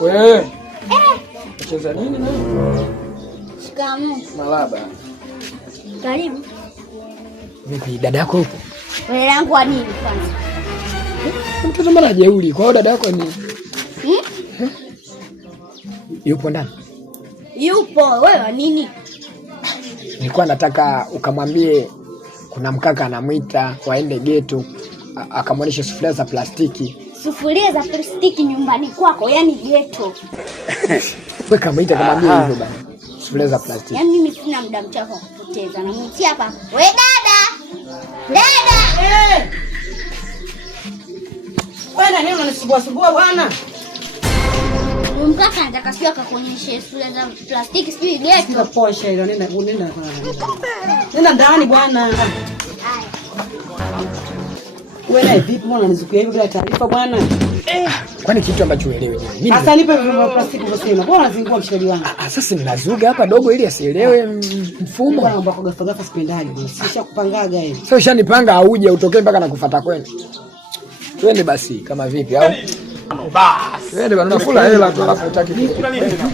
Wewe. Unacheza nini na? Shikamoo. Malaba. Karibu. Vipi dada yako yupo? Wewe yangu wa nini kwanza? Mtoto mbona jeuri? Kwa hiyo dada yako ni yupo ndani? Yupo. Wewe wa nini? Nilikuwa nataka ukamwambie kuna mkaka anamuita waende geto akamwonyesha sufuria za plastiki. Sufuria za plastiki nyumbani kwako, yani geto. Wewe kamaita kamwambie hivyo bana. Sufuria za plastiki. Yaani mimi sina muda mchafu wa kupoteza. Namuitia hapa. We dada! Dada! Wewe nani unanisumbua bwana? Mkaka anataka sio akakuonyesha sufuria za plastiki sio geto. Sio posha ile nenda. Nenda ndani bwana. Wewe na vipi mbona unanizukia hivi bila taarifa bwana? Kwani kitu ambacho uelewe mimi. Sasa nipe vya plastiki unasema. Mbona unazingua mshikaji wangu? Sasa ninazuga hapa dogo ili asielewe mfumo. Bwana mbako gafa sipendaji bwana. Sisha kupangaga hivi. Sasa ushanipanga auje utokee mpaka nakufuata kwenu. Twende basi kama vipi au? Basi. Twende bwana unafula hela tu alafu utaki. Kula nini tena?